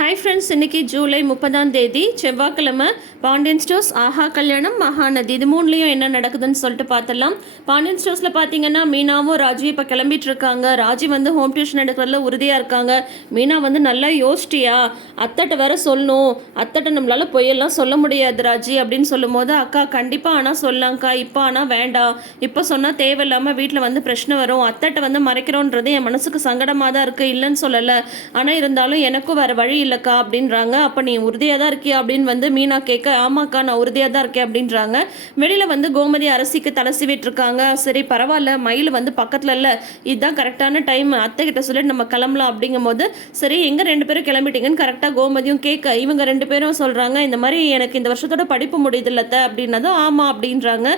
Hi friends இன்னைக்கு ஜூலை முப்பதாம் தேதி செவ்வாய்க்கிழமை பாண்டியன் ஸ்டோர்ஸ் ஆஹா கல்யாணம் மகாநதி இது மூணுலேயும் என்ன நடக்குதுன்னு சொல்லிட்டு பார்த்துடலாம் பாண்டியன் ஸ்டோர்ஸில் பார்த்தீங்கன்னா மீனாவும் ராஜி இப்போ கிளம்பிட்டு இருக்காங்க ராஜி வந்து ஹோம் டியூஷன் எடுக்கிறதுல உறுதியாக இருக்காங்க. மீனா வந்து நல்லா யோசிச்சியா அத்தட்ட வேற சொல்லணும். அத்தட்ட நம்மளால் பொய்யெல்லாம் சொல்ல முடியாது ராஜி அப்படின்னு சொல்லும் போது அக்கா கண்டிப்பாக ஆனால் சொல்லலாம்க்கா. இப்போ ஆனால் வேண்டாம். இப்போ சொன்னால் தேவையில்லாமல் வீட்டில் வந்து பிரச்சனை வரும். அத்தட்டை வந்து மறைக்கிறோன்றது என் மனசுக்கு சங்கடமாக தான் இருக்குது இல்லைன்னு சொல்லலை. ஆனால் இருந்தாலும் எனக்கும் வேறு வழி இல்லை. இல்லைக்கா அப்படின்றாங்க. அப்போ நீ உறுதியாக தான் இருக்கியா அப்படின்னு வந்து மீனா கேட்க ஆமாக்கா நான் உறுதியாக தான் இருக்கேன் அப்படின்றாங்க. வெளியில் வந்து கோமதி அரசிக்கு தலை சீவிட்டு இருக்காங்க சரி பரவாயில்ல மயில் வந்து பக்கத்தில் இல்லை. இதுதான் கரெக்டான டைம் அத்தை கிட்ட சொல்லிட்டு நம்ம கிளம்பலாம் அப்படிங்கும் போது சரி எங்கே ரெண்டு பேரும் கிளம்பிட்டீங்கன்னு கரெக்டாக கோமதியும் கேட்க இவங்க ரெண்டு பேரும் சொல்கிறாங்க இந்த மாதிரி எனக்கு இந்த வருஷத்தோட படிப்பு முடியுதில்லத்த அப்படின்னதும் ஆமாம் அப்படின்றாங்க.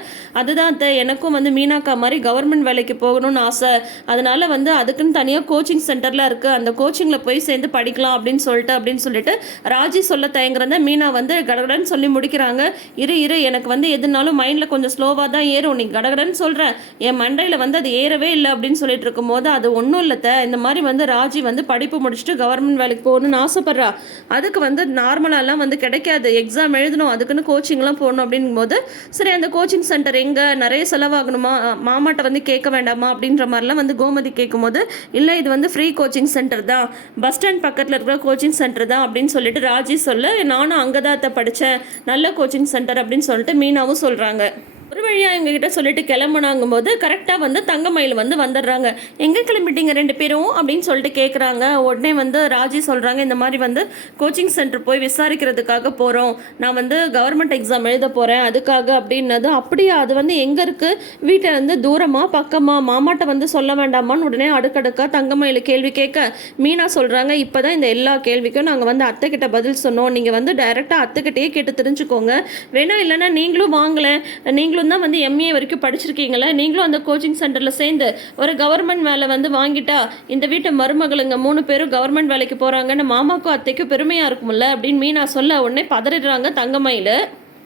அதுதான் அத்தை எனக்கும் வந்து மீனாக்கா மாதிரி கவர்மெண்ட் வேலைக்கு போகணும்னு ஆசை. அதனால் வந்து அதுக்குன்னு தனியாக கோச்சிங் சென்டர்லாம் இருக்குது அந்த கோச்சிங்கில் போய் சேர்ந்து படிக்கலாம் அப்படின்னு சொல்லிட்டு அப்படின்னு சொல்லிட்டு ராஜி சொல்ல தயங்குறத மீனா வந்து கடகடன்னு சொல்லி முடிக்கிறாங்க. இரு இரு எனக்கு வந்து எதுனாலும் மைண்டில் கொஞ்சம் ஸ்லோவாக தான் ஏறும். நீ கடகடன்னு சொல்கிறேன் என் மண்டையில் வந்து அது ஏறவே இல்லை அப்படின்னு சொல்லிட்டு இருக்கும்போது அது ஒன்றும் இல்லத்த இந்த மாதிரி வந்து ராஜி வந்து படிப்பு முடிச்சுட்டு கவர்மெண்ட் வேலைக்கு போகணும்னு ஆசைப்பட்றா. அதுக்கு வந்து நார்மலாலாம் வந்து கிடைக்காது. எக்ஸாம் எழுதணும் அதுக்குன்னு கோச்சிங்லாம் போகணும் அப்படிங்கும் போது சரி அந்த கோச்சிங் சென்டர் எங்கே? நிறைய செலவாகணுமா? மாமாட்ட வந்து கேட்க வேண்டாமா? அப்படின்ற மாதிரிலாம் வந்து கோமதி கேட்கும்போது இல்லை இது வந்து ஃப்ரீ கோச்சிங் சென்டர் தான். பஸ் ஸ்டாண்ட் பக்கத்தில் இருக்கிற கோச்சிங் சென்டர் தான் அப்படின்னு சொல்லிட்டு ராஜி சொல்ல நானும் அங்கே தான் படித்தேன் நல்ல கோச்சிங் சென்டர் அப்படின்னு சொல்லிட்டு மீனாவும் சொல்கிறாங்க ஒரு வழியாக எங்ககிட்ட சொல்லிட்டு கிளம்புனாங்கும் போது கரெக்டாக வந்து தங்கமயில் வந்து வந்துடுறாங்க. எங்கே கிளம்பிட்டீங்க ரெண்டு பேரும்? அப்படின்னு சொல்லிட்டு கேட்குறாங்க உடனே வந்து ராஜி சொல்கிறாங்க இந்த மாதிரி வந்து கோச்சிங் சென்டர் போய் விசாரிக்கிறதுக்காக போகிறோம் நான் வந்து கவர்மெண்ட் எக்ஸாம் எழுத போகிறேன் அதுக்காக அப்படின்னது. அப்படியே? அது வந்து எங்கே இருக்குது வீட்டை வந்து தூரமாக பக்கமாக மாமாட்ட வந்து சொல்ல வேண்டாமான்னு உடனே அடுக்கடுக்காக தங்கமயில் கேள்வி கேட்க மீனா சொல்கிறாங்க இப்போ தான் இந்த எல்லா கேள்விக்கும் நாங்கள் வந்து அத்தை கிட்ட பதில் சொன்னோம். நீங்கள் வந்து டைரெக்டாக அத்தைக்கிட்டே கேட்டு தெரிஞ்சுக்கோங்க. வேணா இல்லைன்னா நீங்களும் வாங்கலை நீங்களும் தான் வந்து எம்ஏ வரைக்கும் படிச்சிருக்கீங்களே? நீங்களும் அந்த கோச்சிங் சென்டரில் சேர்ந்து ஒரு கவர்மெண்ட் வேலை வந்து வாங்கிட்டா இந்த வீட்டு மருமகளுங்க மூணு பேரும் கவர்மெண்ட் வேலைக்கு போகிறாங்கன்னு மாமாக்கும் அத்தைக்கும் பெருமையாக இருக்கும்ல அப்படின்னு மீனா சொல்ல உடனே பதறிடுறாங்க தங்கமயில்.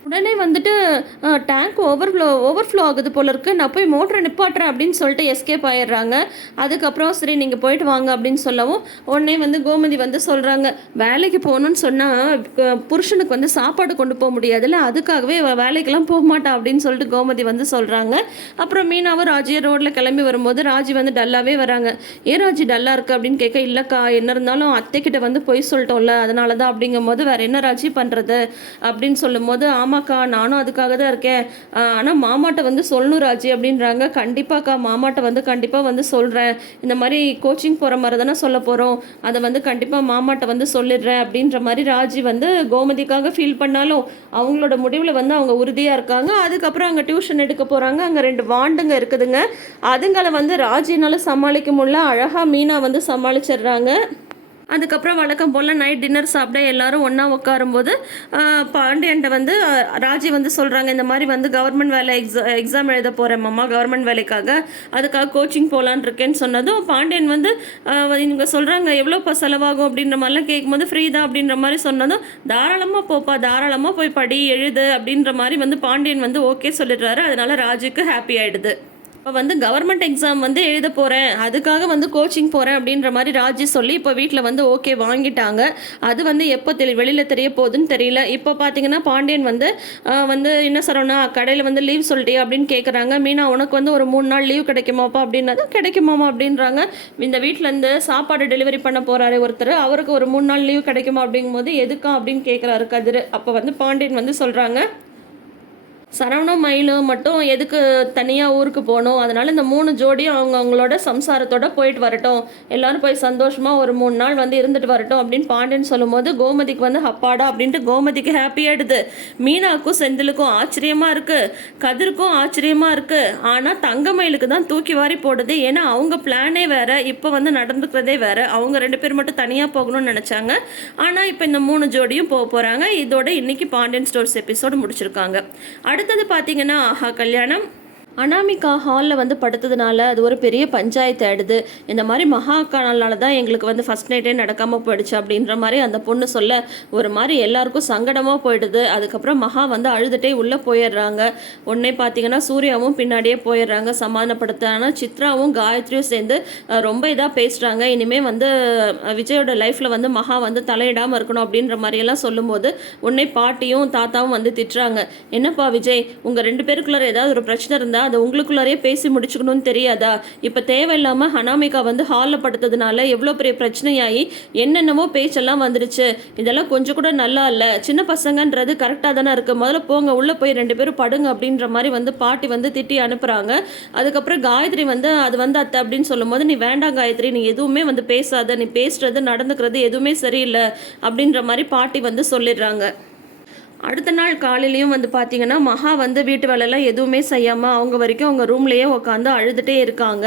உடனே வந்துட்டு டேங்க் ஓவர்ஃப்ளோ ஓவர்ஃப்ளோ ஆகுது போல இருக்குது நான் போய் மோட்டரை நிப்பாட்டுறேன் அப்படின்னு சொல்லிட்டு எஸ்கேப் ஆயிடுறாங்க. அதுக்கப்புறம் சரி நீங்கள் போயிட்டு வாங்க அப்படின்னு சொல்லவும் உடனே வந்து கோமதி வந்து சொல்கிறாங்க வேலைக்கு போகணும்னு சொன்னால் புருஷனுக்கு வந்து சாப்பாடு கொண்டு போக முடியாதுல்ல. அதுக்காகவே வேலைக்கெல்லாம் போக மாட்டா அப்படின்னு சொல்லிட்டு கோமதி வந்து சொல்கிறாங்க அப்புறம் மீனாவும் ராஜியை ரோட்டில் கிளம்பி வரும்போது ராஜி வந்து டல்லாகவே வராங்க. ஏன் ராஜி டல்லாக இருக்குது அப்படின்னு கேட்க இல்லைக்கா என்ன இருந்தாலும் அத்தைக்கிட்ட வந்து பொய் சொல்லிட்டோம்ல. அதனால தான் அப்படிங்கும்போது வேறு என்ன ராஜி பண்ணுறது அப்படின்னு சொல்லும்போது ஆமாக்கா நானும் அதுக்காக தான் இருக்கேன். ஆனால் மாமாட்ட வந்து சொல்லணும் ராஜி அப்படின்றாங்க. கண்டிப்பாக்கா மாமாட்ட வந்து கண்டிப்பாக வந்து சொல்கிறேன் இந்த மாதிரி கோச்சிங் போகிற மாதிரி தானே சொல்ல போகிறோம் அதை வந்து கண்டிப்பாக மாமாட்ட வந்து சொல்லிடுறேன் அப்படின்ற மாதிரி ராஜி வந்து கோமதிக்காக ஃபீல் பண்ணாலும் அவங்களோட முடிவில் வந்து அவங்க உறுதியாக இருக்காங்க. அதுக்கப்புறம் அங்கே டியூஷன் எடுக்க போகிறாங்க அங்கே ரெண்டு வாண்டுங்க இருக்குதுங்க. அதுங்களை வந்து ராஜினால சமாளிக்க முடியல. அழகாக மீனா வந்து சமாளிச்சிடுறாங்க. அதுக்கப்புறம் வழக்கம் போல் நைட் டின்னர் சாப்பிட எல்லாரும் ஒன்றா உட்காரும்போது பாண்டியன்ட்ட வந்து ராஜி வந்து சொல்கிறாங்க இந்த மாதிரி வந்து கவர்மெண்ட் வேலை எக்ஸா எக்ஸாம் எழுத போகிறேன் மாமா கவர்மெண்ட் வேலைக்காக அதுக்காக கோச்சிங் போகலான் இருக்கேன்னு சொன்னதும் பாண்டியன் வந்து இவங்க சொல்கிறாங்க எவ்வளோப்பா செலவாகும் அப்படின்ற மாதிரிலாம் கேட்கும்போது ஃப்ரீ தான் அப்படின்ற மாதிரி சொன்னதும் தாராளமாக போப்பா தாராளமாக போய் படி எழுது அப்படின்ற மாதிரி வந்து பாண்டியன் வந்து ஓகே சொல்லிடுறாரு. அதனால ராஜுக்கு ஹாப்பி ஆகிடுது இப்போ வந்து கவர்மெண்ட் எக்ஸாம் வந்து எழுத போகிறேன் அதுக்காக வந்து கோச்சிங் போகிறேன் அப்படின்ற மாதிரி ராஜி சொல்லி இப்போ வீட்டில் வந்து ஓகே வாங்கிட்டாங்க. அது வந்து எப்போ தெரி வெளியில் தெரிய போகுதுன்னு தெரியல. இப்போ பார்த்தீங்கன்னா பாண்டியன் வந்து வந்து என்ன சொல்கிறோன்னா கடையில் வந்து லீவ் சொல்லிட்டே அப்படின்னு கேட்குறாங்க மீனா உனக்கு வந்து ஒரு மூணு நாள் லீவ் கிடைக்குமாப்பா அப்படின்னது கிடைக்குமாமா அப்படின்றாங்க. இந்த வீட்டில் இருந்து சாப்பாடு டெலிவரி பண்ண போகிறாரு ஒருத்தர். அவருக்கு ஒரு மூணு நாள் லீவ் கிடைக்குமா அப்படிங்கும்போது எதுக்கா அப்படின்னு கேட்குறாரு கதிர். அப்போ வந்து பாண்டியன் வந்து சொல்கிறாங்க சரவணம் மயிலும் மட்டும் எதுக்கு தனியாக ஊருக்கு போகணும்? அதனால இந்த மூணு ஜோடியும் அவங்க அவங்களோட சம்சாரத்தோட போயிட்டு வரட்டும். எல்லாரும் போய் சந்தோஷமாக ஒரு மூணு நாள் வந்து இருந்துட்டு வரட்டும் அப்படின்னு பாண்டியன் சொல்லும்போது கோமதிக்கு வந்து ஹப்பாடா அப்படின்ட்டு கோமதிக்கு ஹாப்பியாகிடுது மீனாக்கும் செந்திலுக்கும் ஆச்சரியமாக இருக்குது கதிருக்கும் ஆச்சரியமாக இருக்குது ஆனால் தங்கமயிலுக்கு தான் தூக்கி வாரி போடுது. ஏன்னா அவங்க பிளானே வேறு இப்போ வந்து நடந்துக்கிறதே வேறு. அவங்க ரெண்டு பேர் மட்டும் தனியாக போகணும்னு நினச்சாங்க. ஆனால் இப்போ இந்த மூணு ஜோடியும் போக போகிறாங்க இதோட இன்றைக்கி பாண்டியன் ஸ்டோர்ஸ் எபிசோடு முடிச்சிருக்காங்க. அடுத்து அடுத்தது பார்த்தீங்கன்னா ஆஹா கல்யாணம். அனாமிகா ஹாலில் வந்து படுத்ததுனால அது ஒரு பெரிய பஞ்சாயத்து ஆயிடுது. இந்த மாதிரி மகா அக்கானால தான் எங்களுக்கு வந்து ஃபஸ்ட் நைட்டே நடக்காமல் போயிடுச்சு அப்படின்ற மாதிரி அந்த பொண்ணு சொல்ல ஒரு மாதிரி எல்லாருக்கும் சங்கடமாக போயிடுது. அதுக்கப்புறம் மகா வந்து அழுதுகிட்டே உள்ளே போயிடுறாங்க. உடனே பார்த்தீங்கன்னா சூர்யாவும் பின்னாடியே போயிடுறாங்க சமாதானப்படுத்த. ஆனால் சித்ராவும் காயத்ரியும் சேர்ந்து ரொம்ப இதாக பேசுகிறாங்க இனிமேல் வந்து விஜயோட லைஃப்பில் வந்து மகா வந்து தலையிடாமல் இருக்கணும் அப்படின்ற மாதிரியெல்லாம் சொல்லும்போது உடனே பாட்டியும் தாத்தாவும் வந்து திட்டுறாங்க. என்னப்பா விஜய் உங்கள் ரெண்டு பேருக்குள்ளார ஏதாவது ஒரு பிரச்சனை இருந்தால் அதை உங்களுக்குள்ளாரே பேசி முடிச்சுக்கணும்னு தெரியாதா? இப்போ தேவையில்லாமல் ஹனாமிகா வந்து ஹாலில் படுத்ததுனால எவ்வளோ பெரிய பிரச்சனையாகி என்னென்னமோ பேச்செல்லாம் வந்துடுச்சு இதெல்லாம் கொஞ்சம் கூட நல்லா இல்லை. சின்ன பசங்கன்றது கரெக்டாக தானே இருக்குது முதல்ல போங்க உள்ளே போய் ரெண்டு பேரும் படுங்க அப்படின்ற மாதிரி வந்து பாட்டி வந்து திட்டி அனுப்புகிறாங்க அதுக்கப்புறம் காயத்ரி வந்து அது வந்து அத்தை அப்படின்னு சொல்லும்போது நீ வேண்டாம் காயத்ரி நீ எதுவுமே வந்து பேசாத. நீ பேசுறது நடந்துக்கிறது எதுவுமே சரியில்லை அப்படின்ற மாதிரி பாட்டி வந்து சொல்லிடுறாங்க. அடுத்த நாள் காலையிலையும் வந்து பார்த்தீங்கன்னா மகா வந்து வீட்டு வேலையெல்லாம் எதுவுமே செய்யாமல் அவங்க வரைக்கும் அவங்க ரூம்லேயே உட்காந்து அழுதுகிட்டே இருக்காங்க.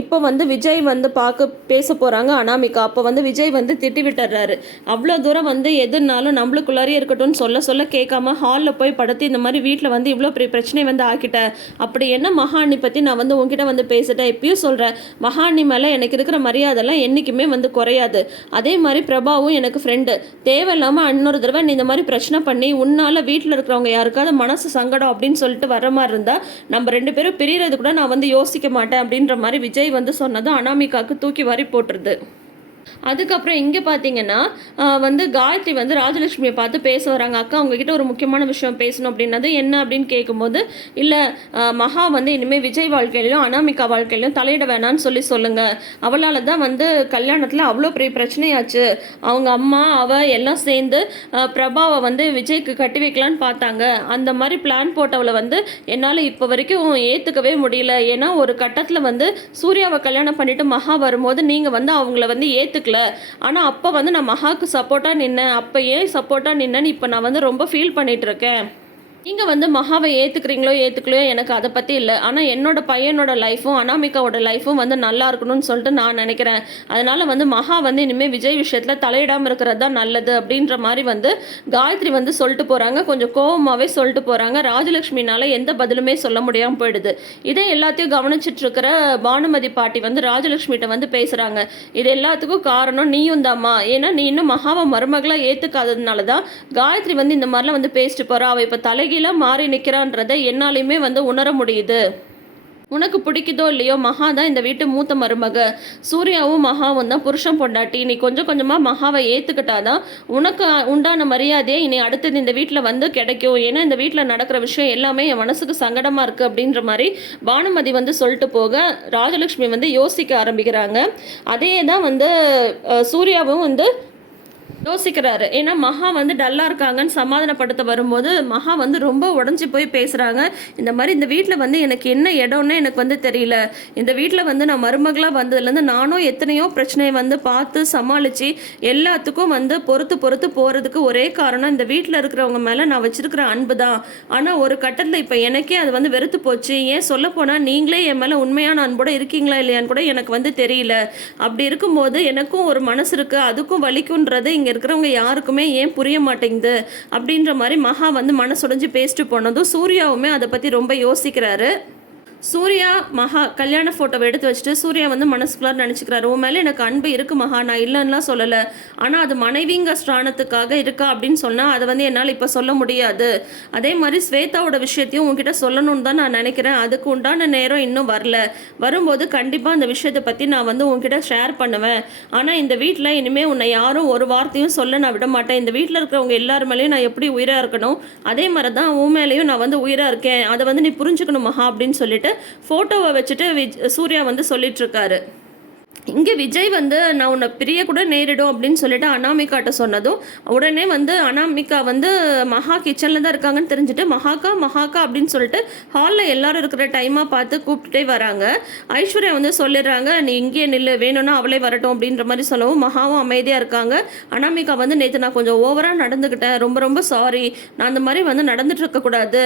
இப்போ வந்து விஜய் வந்து பார்க்க பேச போகிறாங்க அனாமிகா. அப்போ வந்து விஜய் வந்து திட்டி விட்டுறாரு. அவ்வளோ தூரம் வந்து எதுனாலும் நம்மளுக்குள்ளாரே இருக்கட்டும்னு சொல்ல சொல்ல கேட்காம ஹாலில் போய் படுத்து இந்த மாதிரி வீட்டில் வந்து இவ்வளோ பெரிய பிரச்சனை வந்து ஆக்கிட்டேன் அப்படி என்ன மகாணி பற்றி நான் வந்து உங்ககிட்ட வந்து பேசிட்டேன். இப்பயும் சொல்கிறேன் மகாணி மேலே எனக்கு இருக்கிற மரியாதைலாம் என்றைக்குமே வந்து குறையாது. அதே மாதிரி பிரபாவும் எனக்கு ஃப்ரெண்டு தேவையில்லாமல் இன்னொரு தடவை நீ இந்த மாதிரி பிரச்சனை பண்ணி முன்னால் வீட்டில் இருக்கிறவங்க யாருக்காவது மனசு சங்கடம் அப்படின்னு சொல்லிட்டு வர மாதிரி இருந்தால் நம்ம ரெண்டு பேரும் பிரியறது கூட நான் வந்து யோசிக்க மாட்டேன் அப்படின்ற மாதிரி விஜய் வந்து சொன்னதும் அனாமிகாவுக்கு தூக்கி வாரி போட்டுருது. அதுக்கப்புறம் இங்கே பார்த்தீங்கன்னா வந்து காயத்ரி வந்து ராஜலட்சுமியை பார்த்து பேச வராங்க. அக்கா உங்ககிட்ட ஒரு முக்கியமான விஷயம் பேசணும் அப்படின்னது என்ன அப்படின்னு கேட்கும்போது இல்லை மகா வந்து இனிமேல் விஜய் வாழ்க்கையிலையும் அனாமிகா வாழ்க்கையிலையும் தலையிட வேணாம்னு சொல்லி சொல்லுங்க. அவளால் தான் வந்து கல்யாணத்தில் அவ்வளோ பெரிய பிரச்சனையாச்சு. அவங்க அம்மா அவ எல்லாம் சேர்ந்து பிரபாவை வந்து விஜய்க்கு கட்டி வைக்கலான்னு பார்த்தாங்க. அந்த மாதிரி பிளான் போட்டவளை வந்து என்னால் இப்போ வரைக்கும் ஏற்றுக்கவே முடியல. ஏன்னா ஒரு கட்டத்தில் வந்து சூர்யாவை கல்யாணம் பண்ணிட்டு மகா வரும்போது நீங்கள் வந்து அவங்கள வந்து ஏற்றுக்கல ஆனால் அப்போ வந்து நான் மகாவுக்கு சப்போர்ட்டாக நின்னேன். அப்போ ஏன் சப்போர்ட்டாக நின்னேன்னு இப்போ நான் வந்து ரொம்ப ஃபீல் பண்ணிட்டு இருக்கேன். நீங்கள் வந்து மகாவை ஏற்றுக்கிறீங்களோ ஏற்றுக்கலையோ எனக்கு அதை பற்றி இல்லை. ஆனால் என்னோட பையனோட லைஃப்பும் அனாமிகாவோட லைஃப்பும் வந்து நல்லா இருக்கணும்னு சொல்லிட்டு நான் நினைக்கிறேன். அதனால் வந்து மகா வந்து இனிமேல் விஜய் விஷயத்தில் தலையிடாமல் இருக்கிறது தான் நல்லது அப்படின்ற மாதிரி வந்து காயத்ரி வந்து சொல்லிட்டு போகிறாங்க கொஞ்சம் கோவமாகவே சொல்லிட்டு போகிறாங்க ராஜலக்ஷ்மினால் எந்த பதிலுமே சொல்ல முடியாமல் போயிடுது. இதை எல்லாத்தையும் கவனிச்சிட்டு இருக்கிற பானுமதி பாட்டி வந்து ராஜலக்ஷ்மிகிட்ட வந்து பேசுகிறாங்க இது எல்லாத்துக்கும் காரணம் நீயும் தாம்மா. ஏன்னா நீ இன்னும் மகாவை மருமகளாக ஏற்றுக்காததுனால தான் காயத்ரி வந்து இந்த மாதிரிலாம் வந்து பேசிட்டு போகிறா அவள் இப்போ தலைகீழாக மாறி நிற்கிறான்றதை என்னாலையுமே வந்து உணர முடியுது. உனக்கு பிடிக்குதோ இல்லையோ மகா தான் இந்த வீட்டு மூத்த மருமக. சூர்யாவும் மகாவும் தான் புருஷன் பொண்டாட்டி. நீ கொஞ்சம் கொஞ்சமாக மகாவை ஏற்றுக்கிட்டாதான் உனக்கு உண்டான மரியாதையை இனி அடுத்தது இந்த வீட்டில் வந்து கிடைக்கும். ஏன்னா இந்த வீட்டில் நடக்கிற விஷயம் எல்லாமே என் மனசுக்கு சங்கடமாக இருக்குது அப்படின்ற மாதிரி பானுமதி வந்து சொல்லிட்டு போக ராஜலக்ஷ்மி வந்து யோசிக்க ஆரம்பிக்கிறாங்க. அதே தான் வந்து சூர்யாவும் வந்து யோசிக்கிறாரு. ஏன்னா மகா வந்து டல்லாக இருக்காங்கன்னு சமாதானப்படுத்த வரும்போது மகா வந்து ரொம்ப உடஞ்சி போய் பேசுகிறாங்க இந்த மாதிரி இந்த வீட்டில் வந்து எனக்கு என்ன இடம்னு எனக்கு வந்து தெரியல. இந்த வீட்டில் வந்து நான் மருமகளாக வந்ததுலேருந்து நானும் எத்தனையோ பிரச்சனையை வந்து பார்த்து சமாளித்து எல்லாத்துக்கும் வந்து பொறுத்து பொறுத்து போகிறதுக்கு ஒரே காரணம் இந்த வீட்டில் இருக்கிறவங்க மேலே நான் வச்சுருக்கிற அன்பு தான். ஆனால் ஒரு கட்டத்தில் இப்போ எனக்கே அது வந்து வெறுத்து போச்சு. ஏன் சொல்லப்போனால் நீங்களே என் மேலே உண்மையான அன்போட இருக்கீங்களா இல்லையான்னு கூட எனக்கு வந்து தெரியல. அப்படி இருக்கும்போது எனக்கும் ஒரு மனசு இருக்குது அதுக்கும் வலிக்குன்றது இங்கே இருக்கிறவங்க யாருக்குமே ஏன் புரிய மாட்டேங்குது அப்படின்ற மாதிரி மகா வந்து மனசுடைஞ்சு பேசிட்டு போனதும் சூர்யாவுமே அதை பற்றி ரொம்ப யோசிக்கிறாரு. சூர்யா மகா கல்யாண ஃபோட்டோவை எடுத்து வச்சுட்டு சூர்யா வந்து மனசுக்குள்ளார நினச்சிக்கிறாரு. உன் மேலே எனக்கு அன்பு இருக்கு மகா நான் இல்லைன்னா சொல்லலை. ஆனால் அது மனைவிங்க ஸ்தானத்துக்காக இருக்கா? அப்படின்னு சொன்னால் அதை வந்து என்னால் இப்போ சொல்ல முடியாது. அதே மாதிரி ஸ்வேதாவோட விஷயத்தையும் உங்ககிட்ட சொல்லணும்னு தான் நான் நினைக்கிறேன். அதுக்கு உண்டான நேரம் இன்னும் வரல. வரும்போது கண்டிப்பாக அந்த விஷயத்தை பற்றி நான் வந்து உங்ககிட்ட ஷேர் பண்ணுவேன். ஆனால் இந்த வீட்டில் இனிமேல் உன்னை யாரும் ஒரு வார்த்தையும் சொல்ல நான் விட மாட்டேன். இந்த வீட்டில் இருக்கிறவங்க எல்லார் மேலேயும் நான் எப்படி உயிராக இருக்கணும்? அதே மாதிரி தான் உன் மேலேயும் நான் வந்து உயிராக இருக்கேன். அதை வந்து நீ புரிஞ்சுக்கணும் மகா அப்படின்னு சொல்லிட்டு. ஃபோட்டோவை வச்சுட்டு விஜ் சூர்யா வந்து சொல்லிட்டு இருக்காரு. இங்கே விஜய் வந்து நான் உன்னை பிரிய கூட நேரிடும் அப்படின்னு சொல்லிட்டு அனாமிகாட்ட சொன்னதும் உடனே வந்து அனாமிகா வந்து மகா கிச்சனில் தான் இருக்காங்கன்னு தெரிஞ்சுட்டு மகாக்கா மகாக்கா அப்படின்னு சொல்லிட்டு ஹாலில் எல்லாரும் இருக்கிற டைமாக பார்த்து கூப்பிட்டுட்டே வராங்க. ஐஸ்வர்யா வந்து சொல்லிடுறாங்க நீ இங்கேயே நில்லு வேணும்னா அவளே வரட்டும் அப்படின்ற மாதிரி சொல்லவும் மகாவும் அமைதியாக இருக்காங்க. அனாமிகா வந்து நேற்று நான் கொஞ்சம் ஓவராக நடந்துக்கிட்டேன் ரொம்ப ரொம்ப சாரி நான் அந்த மாதிரி வந்து நடந்துட்டு இருக்கக்கூடாது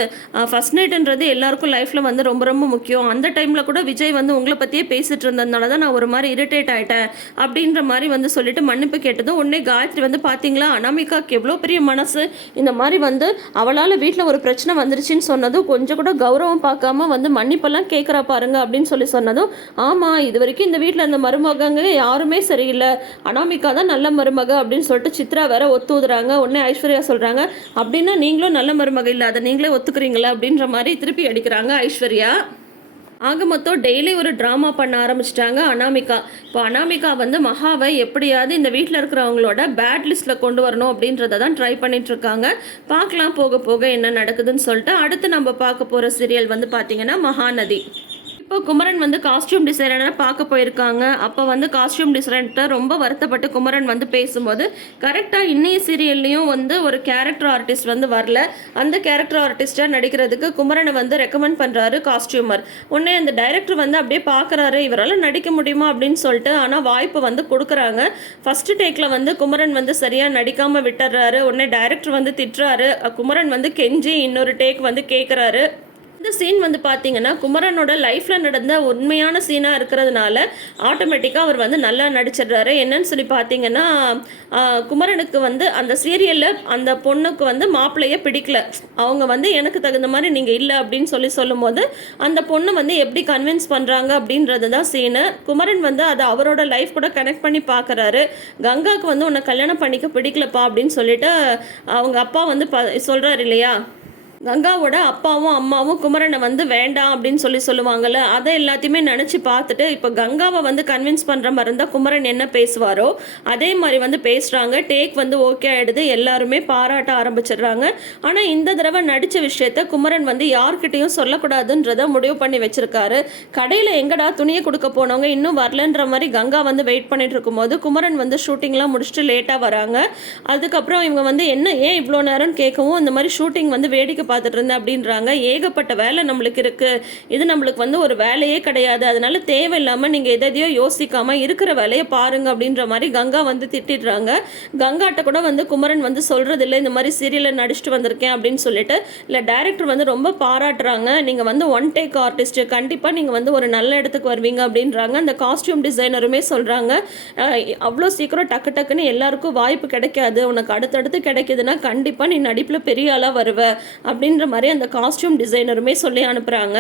ஃபஸ்ட் நைட்டுன்றது எல்லாருக்கும் லைஃப்பில் வந்து ரொம்ப ரொம்ப முக்கியம். அந்த டைமில் கூட விஜய் வந்து உங்களை பற்றியே பேசிட்டு இருந்ததுனால தான் நான் ஒரு மாதிரி இரிட்டேட் ஆயிட்டேன் அப்படின்ற மாதிரி வந்து சொல்லிட்டு மன்னிப்பு கேட்டதும் உடனே காயத்ரி வந்து பார்த்தீங்களா அனாமிகாக்கு எவ்வளோ பெரிய மனசு? இந்த மாதிரி வந்து அவளால் வீட்டில் ஒரு பிரச்சனை வந்துருச்சுன்னு சொன்னதும் கொஞ்சம் கூட கௌரவம் பார்க்காம வந்து மன்னிப்பெல்லாம் கேட்குறா பாருங்க அப்படின்னு சொல்லி சொன்னதும் ஆமாம் இது வரைக்கும் இந்த வீட்டில் இந்த மருமகங்க யாருமே சரியில்லை. அனாமிகா தான் நல்ல மருமக அப்படின்னு சொல்லிட்டு சித்ரா வேற ஒத்துவுதுறாங்க. உடனே ஐஸ்வர்யா சொல்கிறாங்க அப்படின்னா நீங்களும் நல்ல மருமக இல்லை அதை நீங்களே ஒத்துக்கிறீங்களா? அப்படின்ற மாதிரி திருப்பி அடிக்கிறாங்க ஐஸ்வர்யா. ஆக மொத்தம் டெய்லி ஒரு ட்ராமா பண்ண ஆரம்பிச்சிட்டாங்க அனாமிகா. இப்போ அனாமிகா வந்து மகாவை எப்படியாவது இந்த வீட்டில் இருக்கிறவங்களோட பேட் லிஸ்ட்டில் கொண்டு வரணும் அப்படின்றத தான் ட்ரை பண்ணிட்டு இருக்காங்க. பார்க்கலாம் போக போக என்ன நடக்குதுன்னு சொல்லிட்டு அடுத்து நம்ம பார்க்க போகிற சீரியல் வந்து பார்த்தீங்கன்னா மகாநதி. இப்போ குமரன் வந்து காஸ்டியூம் டிசைனரை பார்க்க போயிருக்காங்க. அப்போ வந்து காஸ்டியூம் டிசைனர்கிட்ட ரொம்ப வருத்தப்பட்டு குமரன் வந்து பேசும்போது கரெக்டாக இன்னைய சீரியல்லையும் வந்து ஒரு கேரக்டர் ஆர்டிஸ்ட் வந்து வரல. அந்த கேரக்டர் ஆர்டிஸ்டாக நடிக்கிறதுக்கு குமரனை வந்து ரெக்கமெண்ட் பண்ணுறாரு காஸ்டியூமர் உடனே அந்த டைரக்டர் வந்து அப்படியே பார்க்குறாரு இவரால் நடிக்க முடியுமா? அப்படின்னு சொல்லிட்டு ஆனால் வாய்ப்பு வந்து கொடுக்குறாங்க. ஃபஸ்ட்டு டேக்கில் வந்து குமரன் வந்து சரியாக நடிக்காமல் விட்டுறாரு. உடனே டைரக்டர் வந்து திட்டுறாரு. குமரன் வந்து கெஞ்சி இன்னொரு டேக் வந்து கேட்குறாரு இந்த சீன் வந்து பார்த்தீங்கன்னா குமரனோட லைஃப்பில் நடந்த உண்மையான சீனாக இருக்கிறதுனால ஆட்டோமேட்டிக்காக அவர் வந்து நல்லா நடிச்சிடுறாரு. என்னன்னு சொல்லி பார்த்தீங்கன்னா குமரனுக்கு வந்து அந்த சீரியலில் அந்த பொண்ணுக்கு வந்து மாப்பிள்ளையே பிடிக்கல. அவங்க வந்து எனக்கு தகுந்த மாதிரி நீங்கள் இல்லை அப்படின்னு சொல்லி சொல்லும்போது அந்த பொண்ணு வந்து எப்படி கன்வின்ஸ் பண்ணுறாங்க அப்படின்றது தான் சீனு குமரன் வந்து அதை அவரோட லைஃப் கூட கனெக்ட் பண்ணி பார்க்குறாரு கங்காவுக்கு வந்து உன்னை கல்யாணம் பண்ணிக்க பிடிக்கலப்பா அப்படின்னு சொல்லிட்டு அவங்க அப்பா வந்து ப சொல்கிறாரு இல்லையா? கங்காவோட அப்பாவும் அம்மாவும் குமரனை வந்து வேண்டாம் அப்படின்னு சொல்லி சொல்லுவாங்கல்ல அதை எல்லாத்தையுமே நினச்சி பார்த்துட்டு இப்போ கங்காவை வந்து கன்வின்ஸ் பண்ணுற மாதிரி இருந்தால் குமரன் என்ன பேசுவாரோ அதே மாதிரி வந்து பேசுகிறாங்க டேக் வந்து ஓகே ஆகிடுது எல்லாருமே பாராட்ட ஆரம்பிச்சிடுறாங்க. ஆனால் இந்த தடவை நடித்த விஷயத்த குமரன் வந்து யார்கிட்டையும் சொல்லக்கூடாதுன்றத முடிவு பண்ணி வச்சிருக்காரு. கடையில் எங்கடா துணியை கொடுக்க போனவங்க இன்னும் வரலன்ற மாதிரி கங்கா வந்து வெயிட் பண்ணிட்டு இருக்கும்போது குமரன் வந்து ஷூட்டிங்லாம் முடிச்சுட்டு லேட்டாக வராங்க. அதுக்கப்புறம் இவங்க வந்து என்ன ஏன் இவ்வளோ நேரம்னு கேட்கவும் இந்த மாதிரி ஷூட்டிங் வந்து வேடிக்கை பார்த்துட்டு இருந்தேன் அப்படின்றாங்க. ஏகப்பட்ட வேலை நம்மளுக்கு இருக்குது இது நம்மளுக்கு வந்து ஒரு வேலையே கிடையாது. அதனால தேவையில்லாமல் நீங்கள் எதையோ யோசிக்காமல் இருக்கிற வேலையை பாருங்க அப்படின்ற மாதிரி கங்கா வந்து திட்டிடுறாங்க. கங்காட்ட கூட வந்து குமரன் வந்து சொல்கிறது இல்லை இந்த மாதிரி சீரியலில் நடிச்சுட்டு வந்திருக்கேன் அப்படின்னு சொல்லிட்டு இல்லை டேரக்டர் வந்து ரொம்ப பாராட்டுறாங்க. நீங்கள் வந்து ஒன் டேக் ஆர்டிஸ்ட்டு கண்டிப்பாக நீங்கள் வந்து ஒரு நல்ல இடத்துக்கு வருவீங்க அப்படின்றாங்க. அந்த காஸ்டியூம் டிசைனருமே சொல்கிறாங்க அவ்வளோ சீக்கிரம் டக்கு டக்குன்னு எல்லாருக்கும் வாய்ப்பு கிடைக்காது. உனக்கு அடுத்தடுத்து கிடைக்குதுன்னா கண்டிப்பாக நீ நடிப்பில் பெரிய ஆளாக வருவ அப்படின்ற மாதிரி அந்த காஸ்டியூம் டிசைனருமே சொல்லி அனுப்புகிறாங்க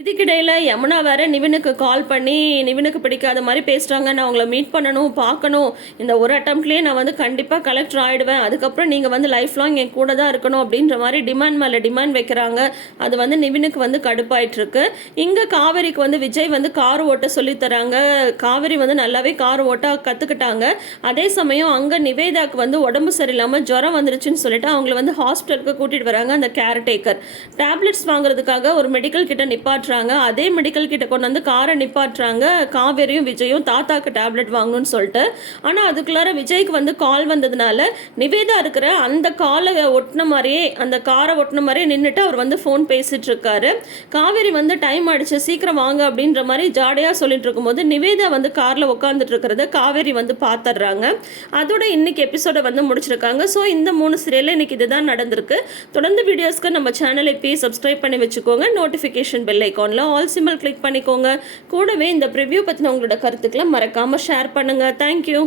இதுக்கிடையில் யமுனா வேற நிவினுக்கு கால் பண்ணி நிவினுக்கு பிடிக்காத மாதிரி பேசுகிறாங்க நான் உங்களை மீட் பண்ணணும் பார்க்கணும். இந்த ஒரு அட்டம்ப்ட்லேயே நான் வந்து கண்டிப்பாக கலெக்டர் ஆகிடுவேன் அதுக்கப்புறம் நீங்கள் வந்து லைஃப் லாங் என் கூட தான் இருக்கணும் அப்படின்ற மாதிரி டிமாண்ட் மேலே டிமாண்ட் வைக்கிறாங்க. அது வந்து நிவினுக்கு வந்து கடுப்பாயிட்டிருக்கு. இங்கே காவேரிக்கு வந்து விஜய் வந்து கார் ஓட்ட சொல்லித்தராங்க. காவேரி வந்து நல்லாவே கார் ஓட்ட கற்றுக்கிட்டாங்க அதே சமயம் அங்கே நிவேதாக்கு வந்து உடம்பு சரியில்லாமல் ஜுரம் வந்துருச்சுன்னு சொல்லிட்டு அவங்கள வந்து ஹாஸ்பிட்டலுக்கு கூட்டிகிட்டு வராங்க அந்த கேர்டேக்கர் டேப்லெட்ஸ் வாங்குறதுக்காக ஒரு மெடிக்கல் கிட்ட நிப்பாட்டுறாங்க. அதே மெடிக்கல் கிட்ட கொண்டு வந்து காரை நிப்பாட்டுறாங்க. காவேரியும் விஜயும் தாத்தாக்கு டேப்லெட் வாங்கணும்னு சொல்லிட்டு. ஆனால் அதுக்குள்ளார விஜய்க்கு வந்து கால் வந்ததுனால நிவேதா இருக்கிற அந்த காலை ஒட்டின மாதிரியே அந்த காரை ஒட்டின மாதிரியே நின்றுட்டு அவர் வந்து ஃபோன் பேசிட்டு இருக்காரு. காவேரி வந்து டைம் ஆயிடுச்சு சீக்கிரம் வாங்க அப்படின்ற மாதிரி ஜாடையாக சொல்லிட்டு இருக்கும்போது நிவேதா வந்து காரில் உட்காந்துட்டு இருக்கிறத காவேரி வந்து பார்த்துடுறாங்க அதோட இன்னைக்கு எபிசோடை வந்து முடிச்சிருக்காங்க. ஸோ இந்த மூணு சீரியலில் இன்னைக்கு இதுதான் நடந்திருக்கு. தொடர்ந்து வீடியோஸ்க்கு நம்ம சேனலை இப்போயே சப்ஸ்கிரைப் பண்ணி வச்சுக்கோங்க. நோட்டிஃபிகேஷன் பெல் ஐக்கானில் ஆல் சிம்பிள் கிளிக் பண்ணிக்கோங்க. கூடவே இந்த ப்ரிவ்யூ பற்றின உங்களோட கருத்துக்களை மறக்காமல் ஷேர் பண்ணுங்கள் தேங்க்யூ